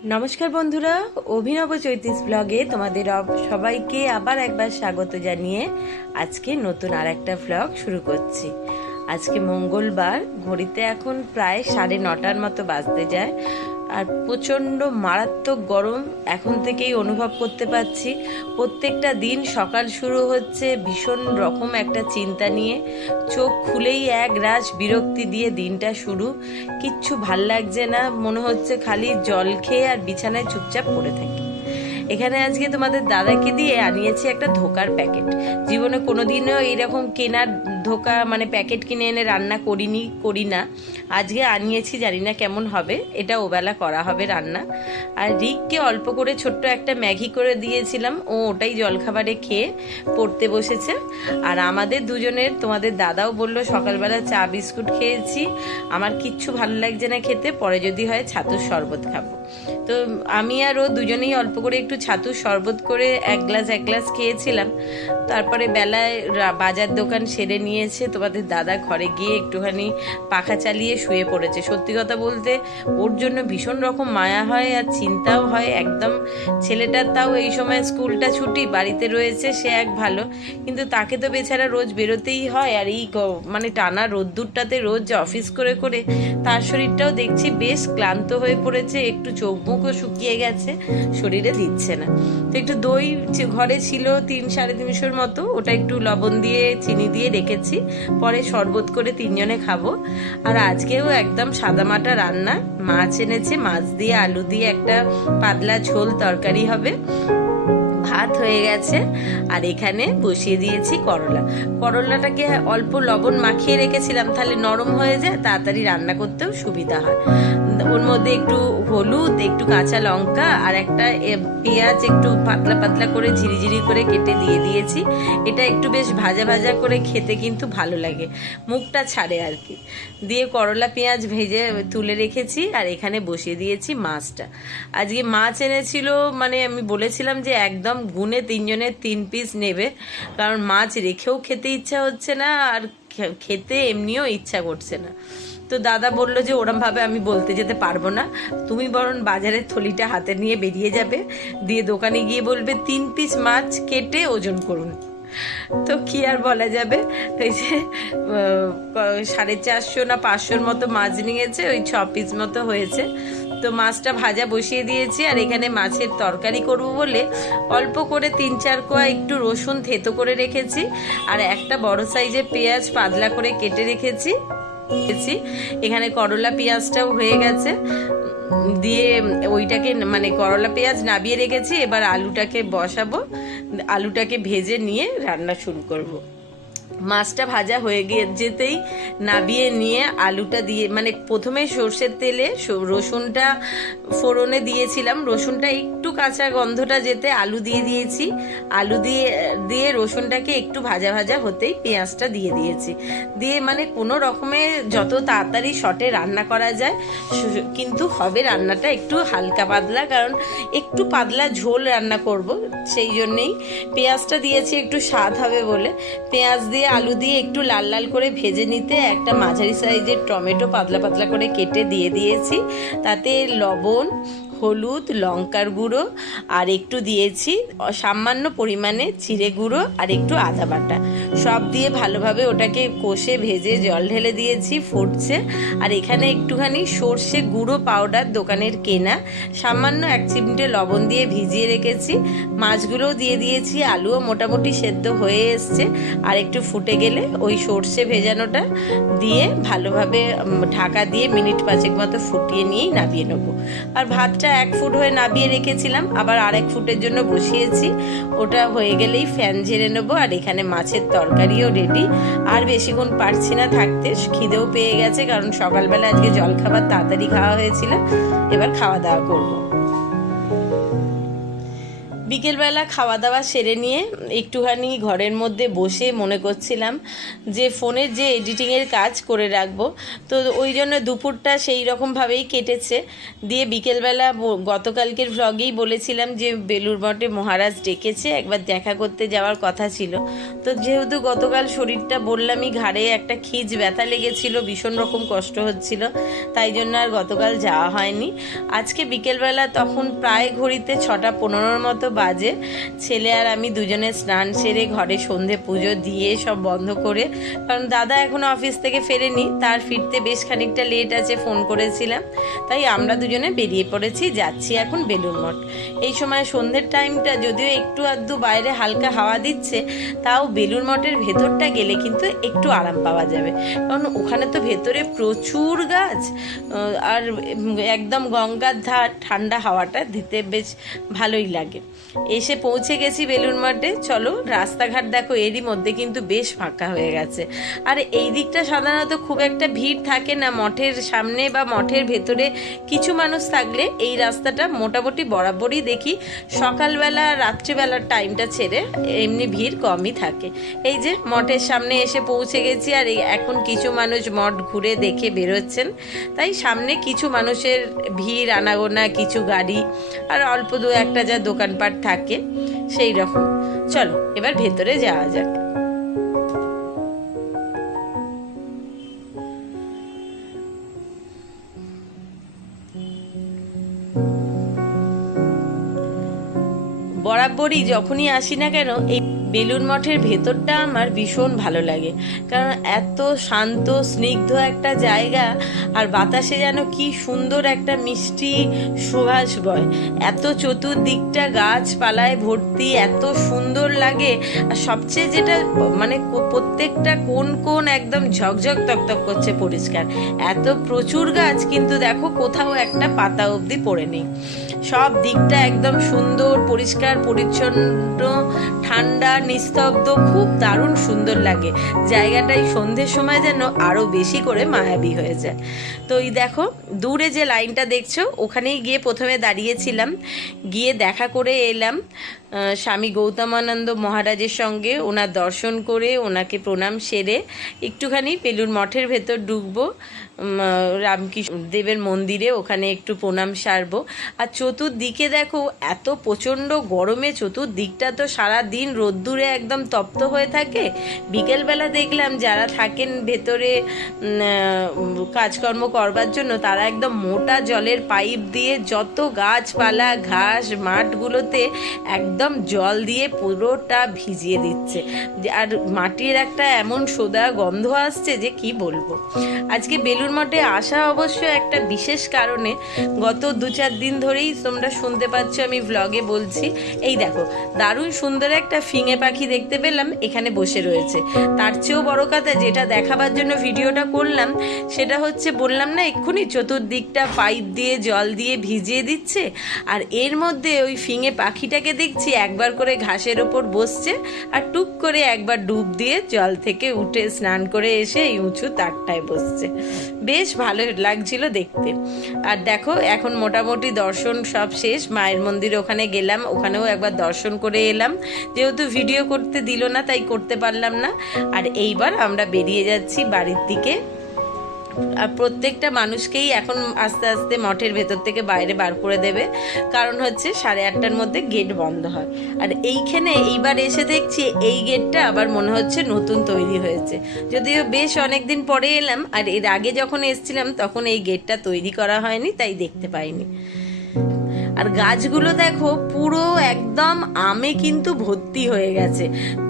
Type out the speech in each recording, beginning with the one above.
নমস্কার বন্ধুরা, অভিনব চৈতিস ব্লগে তোমাদের সবাইকে আবার একবার স্বাগত জানিয়ে আজকে নতুন আর একটা ব্লগ শুরু করছি। আজকে মঙ্গলবার, ঘড়িতে এখন প্রায় 9:30 মতো বাজতে যায়। আর প্রচণ্ড মারাত্মক গরম এখন থেকেই অনুভব করতে পারছি। প্রত্যেকটা দিন সকাল শুরু হচ্ছে ভীষণ রকম একটা চিন্তা নিয়ে। চোখ খুলেই এক রাশ বিরক্তি দিয়ে দিনটা শুরু। কিচ্ছু ভাল লাগছে না, মনে হচ্ছে খালি জল খেয়ে আর বিছানায় চুপচাপ পড়ে থাকি। এখানে আজকে তোমাদের দাদাকে দিয়ে আনিয়েছি একটা ধোকার প্যাকেট। জীবনে কোনোদিনও এইরকম কেনার ধোকা মানে প্যাকেট কিনে এনে রান্না করি না। আজকে আনিয়েছি, জানি না কেমন হবে। এটা ওবেলা করা হবে রান্না। আর রিককে অল্প করে ছোট্ট একটা ম্যাগি করে দিয়েছিলাম, ও ওটাই জলখাবারে খেয়ে পড়তে বসেছে। আর আমাদের দুজনের, তোমাদের দাদাও বললো সকালবেলা চা বিস্কুট খেয়েছি, আমার কিচ্ছু ভালো লাগছে না খেতে, পরে যদি হয় ছাতুর শরবত খাবো। তো আমি আর ও দুজনেই অল্প করে একটু ছাতুর শরবত করে এক গ্লাস খেয়েছিলাম। তারপরে বেলায় বাজার দোকান সেরে নিয়েছে তোমাদের দাদা, ঘরে গিয়ে একটুখানি পাখা চালিয়ে শুয়ে পড়েছে। সত্যি কথা বলতে ওর জন্য ভীষণ রকম মায়া হয় আর চিন্তাও হয় একদম। ছেলেটার তাও এই সময় স্কুলটা ছুটি, বাড়িতে রয়েছে, সে এক ভালো, কিন্তু তাকে তো বেচারা রোজ বেরোতেই হয়। আর এই মানে টানা রোদ্দুরটাতে রোজ অফিস করে করে তার শরীরটাও দেখছি বেশ ক্লান্ত হয়ে পড়েছে, একটু চোখ মুখও শুকিয়ে গেছে, শরীরে দিচ্ছে না। তো একটু দই ঘরে ছিল 300-350 মতো, ওটা একটু লবণ দিয়ে চিনি দিয়ে রেখেছি, পরে শরবত করে তিনজনে খাবো। আর আজকেও একদম সাদামাটা রান্না, মাছ এনেছে, মাছ দিয়ে আলু দিয়ে একটা পাতলা ঝোল তরকারি হবে, ভাত হয়ে গেছে। আর এখানে বসিয়ে দিয়েছি করলাটাকে অল্প লবণ মাখিয়ে রেখেছিলাম, তাহলে নরম হয়ে যায়, তাড়াতাড়ি রান্না করতেও সুবিধা হয়। ওর মধ্যে একটু হলুদ, একটু কাঁচা লঙ্কা আর একটা পেঁয়াজ একটু পাতলা পাতলা করে ঝিরিঝিরি করে কেটে দিয়ে দিয়েছি। এটা একটু বেশ ভাজা ভাজা করে খেতে কিন্তু ভালো লাগে, মুখটা ছাড়ে আর কি। দিয়ে করলা পেঁয়াজ ভেজে তুলে রেখেছি। আর এখানে বসিয়ে দিয়েছি মাছটা। আজকে মাছ এনেছিল, মানে আমি বলেছিলাম যে একদম গুনে তিনজনের 3 পিস নেবে, কারণ মাছ রেখেও খেতে ইচ্ছা হচ্ছে না আর খেতে এমনিও ইচ্ছা করছে না। তো দাদা বললো যে ওরমভাবে আমি বলতে যেতে পারবো না, তুমি বরং বাজারের থলিটা হাতে নিয়ে বেরিয়ে যাবে, দিয়ে দোকানে গিয়ে বলবে 3 পিস মাছ কেটে ওজন করুন। তো কি আর বলা যাবে, ওই যে 450 না 500 মতো মাছ নিয়েছে, ওই 6 পিস মতো হয়েছে। তো মাছটা ভাজা বসিয়ে দিয়েছি। আর এখানে মাছের তরকারি করব বলে অল্প করে 3-4 কোয়া একটু রসুন থেতো করে রেখেছি, আর একটা বড় সাইজের পেঁয়াজ পাতলা করে কেটে রেখেছি। এখানে করলা পেঁয়াজটাও হয়ে গেছে, দিয়ে ওইটাকে মানে করলা পেঁয়াজ নাবিয়ে রেখেছি। এবার আলুটাকে বসাবো, আলুটাকে ভেজে নিয়ে রান্না শুরু করব। মাছটা ভাজা হয়ে গিয়ে যেতেই নাবিয়ে নিয়ে আলুটা দিয়ে, মানে প্রথমে সর্ষের তেলে রসুনটা ফোড়নে দিয়েছিলাম, রসুনটা একটু কাঁচা গন্ধটা যেতে আলু দিয়ে দিয়েছি। আলু দিয়ে দিয়ে রসুনটাকে একটু ভাজা ভাজা হতেই পেঁয়াজটা দিয়ে দিয়েছি। দিয়ে মানে কোনো রকমে যত তাড়াতাড়ি শর্টে রান্না করা যায়, কিন্তু হবে রান্নাটা একটু হালকা পাতলা, কারণ একটু পাতলা ঝোল রান্না করব, সেই জন্যেই পেঁয়াজটা দিয়েছি, একটু স্বাদ হবে বলে। পেঁয়াজ দিয়ে আলু দিয়ে একটু লাল লাল করে ভেজে নিতে একটা মাঝারি সাইজের টমেটো পাতলা পাতলা করে কেটে দিয়ে দিয়েছি। তাতে লবণ, হলুদ, লঙ্কার গুঁড়ো আর একটু দিয়েছি সামান্য পরিমাণে জিরে গুঁড়ো আর একটু আদা বাটা, সব দিয়ে ভালোভাবে ওটাকে কষে ভেজে জল ঢেলে দিয়েছি, ফুটছে। আর এখানে একটুখানি সর্ষে গুঁড়ো পাউডার দোকানের কেনা, সামান্য 1 চিমটে লবণ দিয়ে ভিজিয়ে রেখেছি। মাছগুলোও দিয়ে দিয়েছি, আলুও মোটামুটি সেদ্ধ হয়ে এসছে। আর একটু ফুটে গেলে ওই সর্ষে ভেজানোটা দিয়ে ভালোভাবে ঢাকা দিয়ে মিনিট 5 মতো ফুটিয়ে নিয়েই নামিয়ে নেবো। আর ভাতটা 1 ফুট হয়ে নামিয়ে রেখেছিলাম, আবার আর 1 ফুটের জন্য বসিয়েছি, ওটা হয়ে গেলেই ফ্যান ঝেড়ে নেবো। আর এখানে মাছের তরকারিও রেডি। আর বেশিক্ষণ পারছি না থাকতে, খিদেও পেয়ে গেছে, কারণ সকালবেলা আজকে জলখাবার তাড়াতাড়ি খাওয়া হয়েছিল, এবার খাওয়া দাওয়া করবো। বিকেলবেলা খাওয়া দাওয়া সেরে নিয়ে একটুখানি ঘরের মধ্যে বসে মনে করছিলাম যে ফোনের যে এডিটিংয়ের কাজ করে রাখবো, তো ওই জন্য দুপুরটা সেই রকমভাবেই কেটেছে। দিয়ে বিকেলবেলা গতকালকের ভ্লগেই বলেছিলাম যে বেলুড় মঠে মহারাজ ডেকেছে, একবার দেখা করতে যাওয়ার কথা ছিল। তো যেহেতু গতকাল শরীরটা বললামই ঘাড়ে একটা খিঁচ ব্যথা লেগেছিল, ভীষণ রকম কষ্ট হচ্ছিল, তাই জন্য আর গতকাল যাওয়া হয়নি। আজকে বিকেলবেলা তখন প্রায় ঘড়িতে 6:15 মতো বাজে। ছেলে আর আমি দুজনে স্নান সেরে ঘরে সন্ধে পুজো দিয়ে সব বন্ধ করে, কারণ দাদা এখনো অফিস থেকে ফেরেনি, তার ফিরতে বেশ খানিকটা লেট আছে, ফোন করেছিলাম, তাই আমরা দুজনে বেরিয়ে পড়েছি, যাচ্ছি এখন বেলুড় মঠ। এই সময় সন্ধ্যের টাইমটা যদিও একটু আধটু বাইরে হালকা হাওয়া দিচ্ছে, তাও বেলুড় মঠের ভেতরটা গেলে কিন্তু একটু আরাম পাওয়া যাবে, কারণ ওখানে তো ভেতরে প্রচুর গাছ, আর একদম গঙ্গার ধার, ঠান্ডা হাওয়াটা দিতে বেশ ভালোই লাগে। এসে পৌঁছে গেছি বেলুড় মঠে। চলো, রাস্তাঘাট দেখো এরই মধ্যে কিন্তু বেশ ফাঁকা হয়ে গেছে। আর এই দিকটা সাধারণত খুব একটা ভিড় থাকে না, মঠের সামনে বা মঠের ভেতরে কিছু মানুষ থাকলে এই রাস্তাটা মোটামুটি বরাবরই দেখি সকালবেলা রাত্রিবেলার টাইমটা ছেড়ে এমনি ভিড় কমই থাকে। এই যে মঠের সামনে এসে পৌঁছে গেছি, আর এখন কিছু মানুষ মঠ ঘুরে দেখে বেরোচ্ছেন, তাই সামনে কিছু মানুষের ভিড়, আনাগোনা, কিছু গাড়ি, আর অল্প দু একটা যা দোকানপাট থাকে সেই রকম। চলো এবার ভেতরে যাওয়া যাক। বরাবরই যখনই আসি না কেন এই বেলুড় মঠের ভেতরটা আমার ভীষণ ভালো লাগে, কারণ এত শান্ত স্নিগ্ধ একটা জায়গা, আর বাতাসে যেন কি সুন্দর একটা মিষ্টি সুবাস বয়, এত চতুর্দিকটা গাছপালায় ভর্তি, এত সুন্দর লাগে। আর সবচেয়ে যেটা মানে প্রত্যেকটা কোণ একদম ঝকঝক তকতক করছে পরিষ্কার, এত প্রচুর গাছ, কিন্তু দেখো কোথাও একটা পাতা অবধি পড়ে নেই, সব দিকটা একদম সুন্দর, পরিষ্কার পরিচ্ছন্ন, ঠান্ডা, নিস্তব্ধ, খুব দারুণ সুন্দর লাগে জায়গাটাই। সন্ধ্যের সময় যেন আরো বেশি করে মায়াবী হয়ে যায়। তো এই দেখো দূরে যে লাইনটা দেখছো, ওখানেই গিয়ে প্রথমে দাঁড়িয়েছিলাম, গিয়ে দেখা করে এলাম স্বামী গৌতমানন্দ মহারাজের সঙ্গে। ওনার দর্শন করে, ওনাকে প্রণাম সেরে একটুখানি বেলুড় মঠের ভেতর ঢুকবো, রামকৃষ্ণ দেবের মন্দিরে, ওখানে একটু প্রণাম সারবো। আর চতুর্দিকে দেখো এত প্রচণ্ড গরমে চতুর্দিকটা তো সারা দিন রোদ্দুরে একদম তপ্ত হয়ে থাকে। বিকেলবেলা দেখলাম যারা থাকেন ভেতরে কাজকর্ম করবার জন্য, তারা একদম মোটা জলের পাইপ দিয়ে যত গাছপালা, ঘাস, মাঠগুলোতে একদম জল দিয়ে পুরোটা ভিজিয়ে দিচ্ছে, আর মাটির একটা এমন সোদা গন্ধ আসছে যে কি বলবো। আজকে বেলুড় মঠে আসা অবশ্য একটা বিশেষ কারণে, গত 2-4 দিন ধরেই তোমরা শুনতে পাচ্ছ আমি ভ্লগে বলছি। এই দেখো দারুণ সুন্দর একটা ফিঙে পাখি দেখতে পেলাম, এখানে বসে রয়েছে। তার চেয়েও বড় কথা যেটা দেখাবার জন্য ভিডিওটা করলাম, সেটা হচ্ছে বললাম না এক্ষুনি চতুর্দিকটা পাইপ দিয়ে জল দিয়ে ভিজিয়ে দিচ্ছে, আর এর মধ্যে ওই ফিঙে পাখিটাকে দেখছি একবার করে ঘাসের ওপর বসছে, আর টুক করে একবার ডুব দিয়ে জল থেকে উঠে স্নান করে এসে এই উঁচু তারটায় বসছে। বেশ ভালো লাগছিল দেখতে। আর দেখো এখন মোটামুটি দর্শন সব শেষ, মায়ের মন্দির ওখানে গেলাম, ওখানেও একবার দর্শন করে এলাম, যেহেতু ভিডিও করতে দিল না তাই করতে পারলাম না। আর এইবার আমরা বেরিয়ে যাচ্ছি বাড়ির দিকে। আর প্রত্যেকটা মানুষকেই এখন আস্তে আস্তে মঠের ভেতর থেকে বাইরে বার করে দেবে, কারণ হচ্ছে 8:30টার মধ্যে গেট বন্ধ হয়। আর এইখানে এইবার এসে দেখছি এই গেটটা আবার মনে হচ্ছে নতুন তৈরি হয়েছে, যদিও বেশ অনেকদিন পরে এলাম, আর এর আগে যখন এসেছিলাম তখন এই গেটটা তৈরি করা হয়নি, তাই দেখতে পাইনি। আর গাছগুলো দেখো পুরো একদম আমে কিন্তু ভর্তি হয়ে গেছে,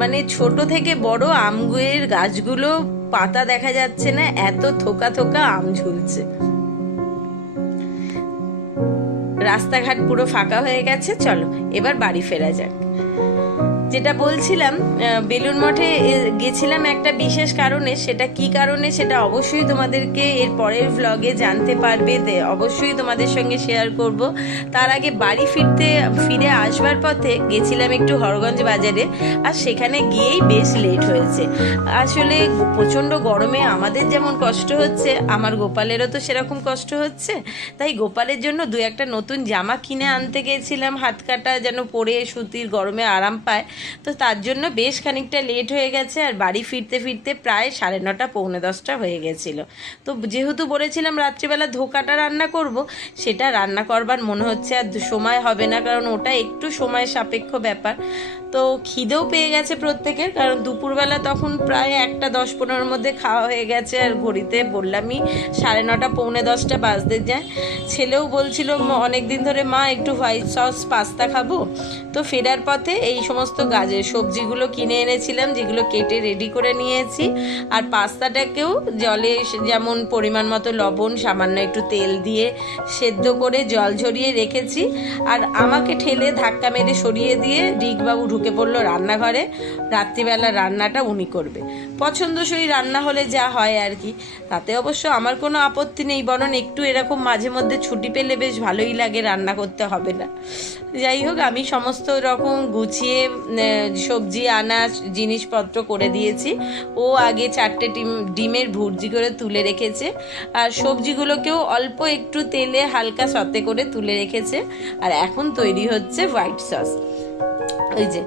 মানে ছোট থেকে বড় আমের গাছগুলো, পাতা দেখা যাচ্ছে না, এত থোকা থোকা আম ঝুলছে। রাস্তাঘাট পুরো ফাঁকা হয়ে গেছে, চলো এবার বাড়ি ফেরা যাক। যেটা বলছিলাম, বেলুড় মঠে গেছিলাম একটা বিশেষ কারণে। সেটা কি কারণে সেটা অবশ্যই তোমাদেরকে এর পরের ভ্লগে জানতে পারবে, অবশ্যই তোমাদের সঙ্গে শেয়ার করব। তার আগে বাড়ি ফিরে আসবার পথে গেছিলাম একটু হরগঞ্জ বাজারে, আর সেখানে গিয়েই বেশ লেট হয়েছে। আসলে প্রচণ্ড গরমে আমাদের যেমন কষ্ট হচ্ছে, আমার গোপালেরও তো সেরকম কষ্ট হচ্ছে। তাই গোপালের জন্য দু একটা নতুন জামা কিনে আনতে গেছিলাম, হাত কাটা, যেন পরে সুতির গরমে আরাম পায়। তো তার জন্য বেশ খানিকটা লেট হয়ে গেছে, আর বাড়ি ফিরতে ফিরতে প্রায় 9:30 পৌনে 10টা হয়ে গেছিল। তো যেহেতু বলেছিলাম রাত্রিবেলা ধোকাটা রান্না করব, সেটা রান্না করবার মনে হচ্ছে আর সময় হবে না, কারণ ওটা একটু সময় সাপেক্ষ ব্যাপার। তো খিদেও পেয়ে গেছে প্রত্যেকের, কারণ দুপুরবেলা তখন প্রায় 1:10-15 মধ্যে খাওয়া হয়ে গেছে, আর ঘড়িতে বললামই 9:30 পৌনে 10টা বাজতে যায়। ছেলেও বলছিল অনেক দিন ধরে মা একটু হোয়াইট সস পাস্তা খাবো। তো ফেরার পথে এই সমস্ত গাজর সবজিগুলো কিনে এনেছিলাম, যেগুলো কেটে রেডি করে নিয়েছি। আর পাস্তাটাকেও জলে যেমন পরিমাণ মতো লবণ, সামান্য একটু তেল দিয়ে সেদ্ধ করে জল ঝরিয়ে রেখেছি। আর আমাকে ঠেলে ধাক্কা মেরে সরিয়ে দিয়ে রিকবাবু ঢুকে পড়লো রান্নাঘরে। রাত্রিবেলা রান্নাটা উনি করবে, পছন্দসই রান্না হলে যা হয় আর কি। তাতে অবশ্য আমার কোনো আপত্তি নেই, বরং একটু এরকম মাঝে মধ্যে ছুটি পেলে বেশ ভালোই লাগে, রান্না করতে হবে না। যাই হোক, আমি সমস্ত রকম গুছিয়ে সবজি আনাজ জিনিসপত্র করে দিয়েছি। ও আগে 4টে ডিমের ভুর্জি করে তুলে রেখেছে, আর সবজিগুলোকেও অল্প একটু তেলে হালকা সতে করে তুলে রেখেছে। আর এখন তৈরি হচ্ছে হোয়াইট সস। ওই যে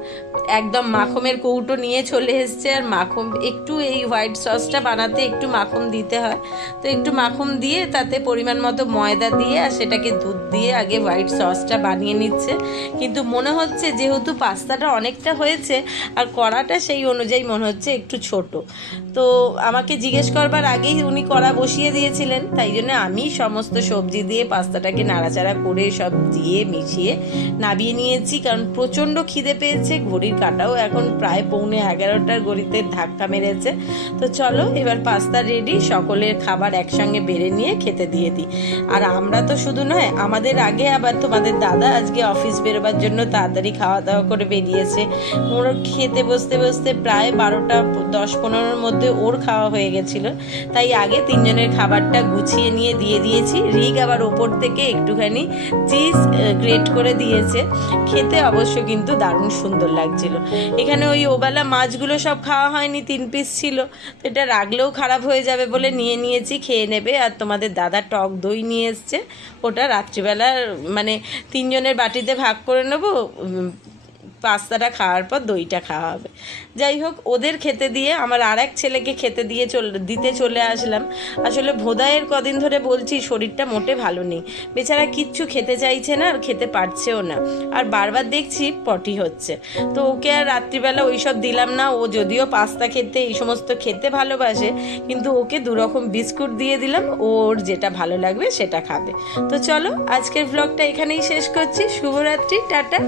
একদম মাখনের কৌটো নিয়ে চলে এসছে, আর মাখন একটু এই হোয়াইট সসটা বানাতে একটু মাখন দিতে হয়। তো একটু মাখন দিয়ে তাতে পরিমাণ মতো ময়দা দিয়ে আর সেটাকে দুধ দিয়ে আগে হোয়াইট সসটা বানিয়ে নিচ্ছে। কিন্তু মনে হচ্ছে যেহেতু পাস্তাটা অনেকটা হয়েছে আর কড়াটা সেই অনুযায়ী মনে হচ্ছে একটু ছোট। তো আমাকে জিজ্ঞেস করবার আগেই উনি কড়া বসিয়ে দিয়েছিলেন, তাই জন্য আমি সমস্ত সবজি দিয়ে পাস্তাটাকে নাড়াচাড়া করে সব দিয়ে মিশিয়ে নামিয়ে নিয়েছি, কারণ প্রচণ্ড খিদে পেয়েছে। ঘড়ির কাটাও এখন প্রায় পৌনে 11টার ঘড়িতে ধাক্কা মেরেছে। তো চলো এবার পাস্তা রেডি, সকলের খাবার একসঙ্গে বেড়ে নিয়ে খেতে দিয়ে দিই। আর আমরা তো শুধু নয়, আমাদের আগে আবার তোমাদের দাদা আজকে অফিস বেরোবার জন্য তাড়াতাড়ি খাওয়া দাওয়া করে বেরিয়েছে। ওর খেতে বসতে বসতে প্রায় 12টা 10-15-র মধ্যে ওর খাওয়া হয়ে গেছিল। তাই আগে তিনজনের খাবারটা গুছিয়ে নিয়ে দিয়ে দিয়েছি। রিক আবার ওপর থেকে একটুখানি চিজ গ্রেট করে দিয়েছে। খেতে অবশ্য কিন্তু দারুণ সুন্দর লাগছিল। এখানে ওই ওবেলা মাছগুলো সব খাওয়া হয়নি, 3 পিস ছিল, তো এটা রাখলেও খারাপ হয়ে যাবে বলে নিয়ে নিয়েছি, খেয়ে নেবে। আর তোমাদের দাদা টক দই নিয়ে এসছে, ওটা রাত্রিবেলা মানে 3 জনের বাটিতে ভাগ করে নেবো। পাস্তাটা খাওয়ার পর দইটা খাওয়া হবে। যাই হোক, ওদের খেতে দিয়ে আমার আর এক ছেলেকে খেতে দিতে চলে আসলাম। আসলে ভোদাইয়ের কদিন ধরে বলছি শরীরটা মোটে ভালো নেই, বেচারা কিচ্ছু খেতে চাইছে না আর খেতে পারছেও না, আর বারবার দেখছি পটি হচ্ছে। তো ওকে আর রাত্রিবেলা ওইসব দিলাম না। ও যদিও পাস্তা খেতে এই সমস্ত খেতে ভালোবাসে, কিন্তু ওকে 2 রকম বিস্কুট দিয়ে দিলাম, ওর যেটা ভালো লাগবে সেটা খাবে। তো চলো আজকের ভ্লগটা এখানেই শেষ করছি। শুভরাত্রি, টাটা।